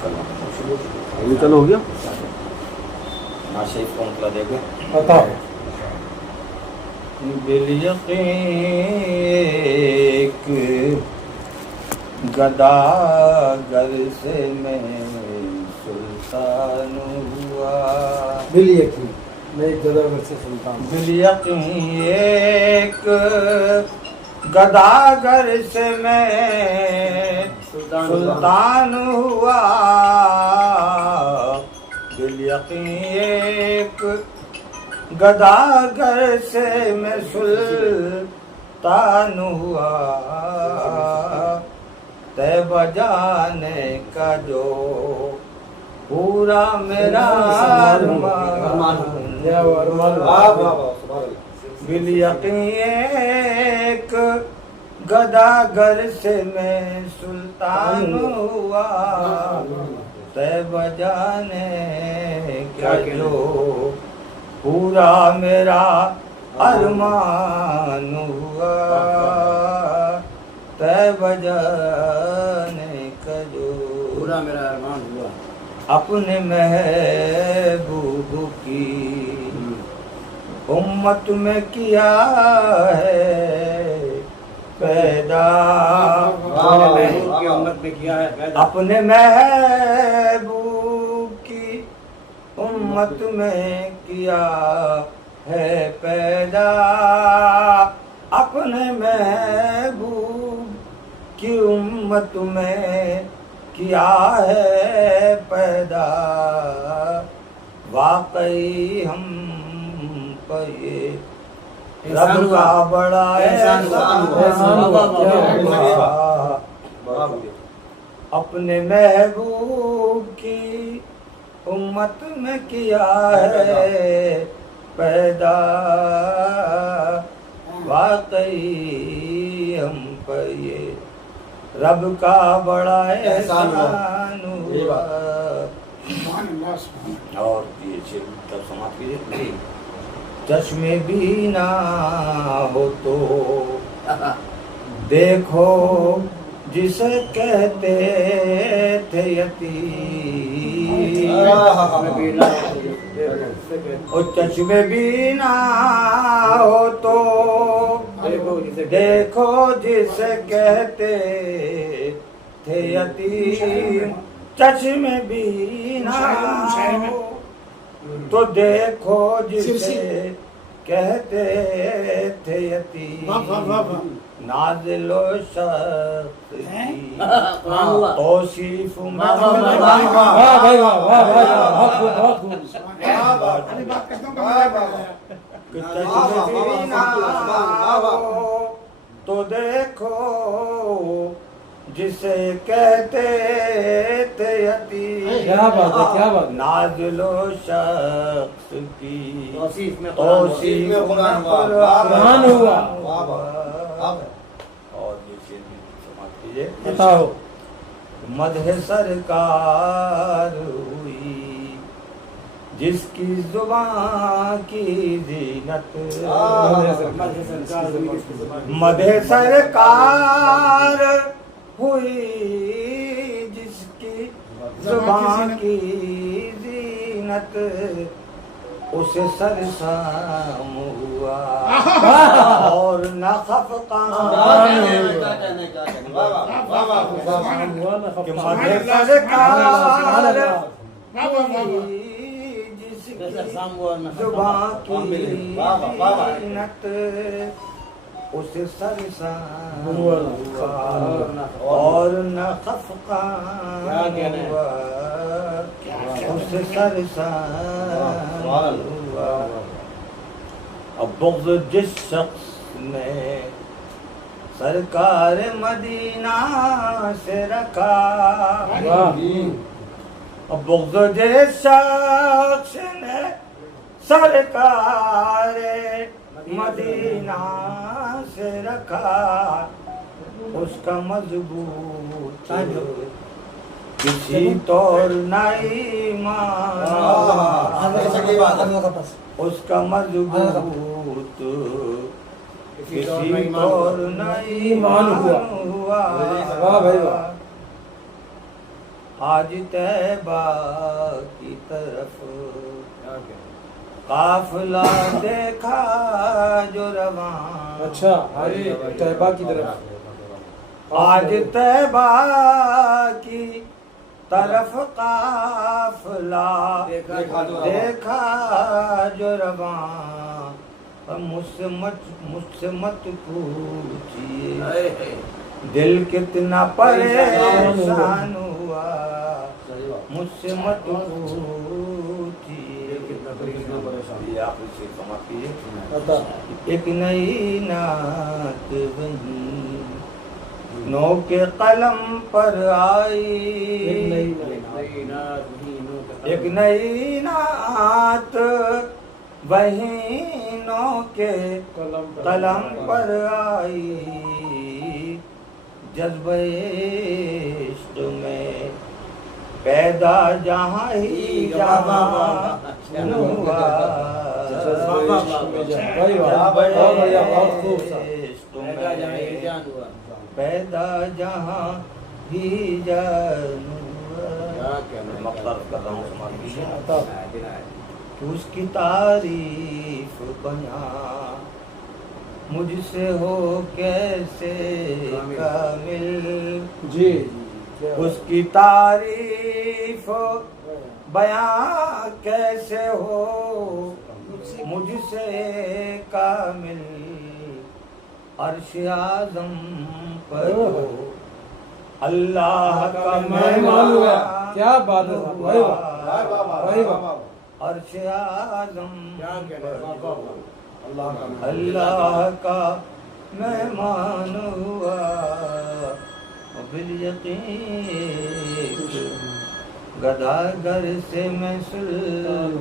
یہ چلو ہو گیا ناشیف کو مطلع دے گے بتاؤ بالیق گداگر سے میں سلطان ہوا بالیقین میں ایک گداگر سے سلطان بالیقین ایک گداگر سے میں سلطان ہوا بالیقین ایک گداگر سے میں سلطان ہوا طیبہ جانے کا جو پورا میرا ارمان بالیقین ایک گداگر سے میں سلطان ہوا طیبہ جانے کا جو پورا میرا ارمان ہوا طیبہ جانے کا جو پورا میرا ارمان ہوا اپنے محبوب کی امت میں کیا ہے پیدا امت میں کیا ہے پیدا اپنے محبوب کی امت میں کیا ہے پیدا اپنے محبوب کی امت میں کیا ہے پیدا واقعی ہم پر یہ رب کا بڑا احسان اپنے محبوب کی امت میں کیا ہے پیدا واقعی ہم پر یہ رب کا بڑا احسان ہوا اور یہ تب سماعت کیجیے چشم بینا ہو تو دیکھو جسے کہتے تھے یتیم اور چشم بینا ہو تو دیکھو جسے کہتے تھے یتیم چشم بینا ہو تو دیکھو جسے کہتے تھے یتیم نازل و شخص کی توصیف تو دیکھو جسے کہتے تھے یتیم نازل و شخص کی توصیف میں قرآن ہوا اور نیچے سماعت کیجیے بتاؤ مدح سرکار ہوئی جس کی زبان کی زینت مدح سرکار ہوئی جس کی زبان کی زینت اسے سرسام ہوا اور نہ خفقان کہ مدح سرکار ہوئی جس کی زبان کی زینت اسے سرسام ہوا اور نہ خفقان ہوا اسے سرسام ہوا اب بغض جس شخص نے سرکار مدینہ سے رکھا اب بغض جس شخص نے سرکار مدینہ سے رکھا اس کا مضبوط کسی طور نہیں مانا اس کا مضبوط کسی طور نہیں مان ہوا آج طیبہ کی طرف قافلہ دیکھا جو رواں، اچھا آج طیبہ کی طرف آج طیبہ کی طرف قافلہ دیکھا جو رواں، مجھ سے مت پوچھئے دل کتنا پریشان ہوا، مجھ سے مت پوچھئے یہ آخری شعر سماعت کیجیے۔ ایک نئی نعت وہیں نو کے قلم پر آئی، ایک نئی نعت وہیں نو کے قلم پر آئی، جذبہ عشق میں پیدا جہاں ہی جہاں ہوا، جذبہ عشق میں پیدا جہاں ہی جان ہوا۔ مقصد کر رہا ہوں سماعت کیجیے۔ اس کی تعریف بیاں مجھ سے ہو کیسے کامل، جی اس کی تعریف بیاں کیسے ہو مجھ سے کامل، عرش اعظم پر ہو اللہ کا مہمان ہوا، کیا بات ہے عرش اعظم اللہ کا مہمان ہوا، بالیقین گداگر سے میں سلطان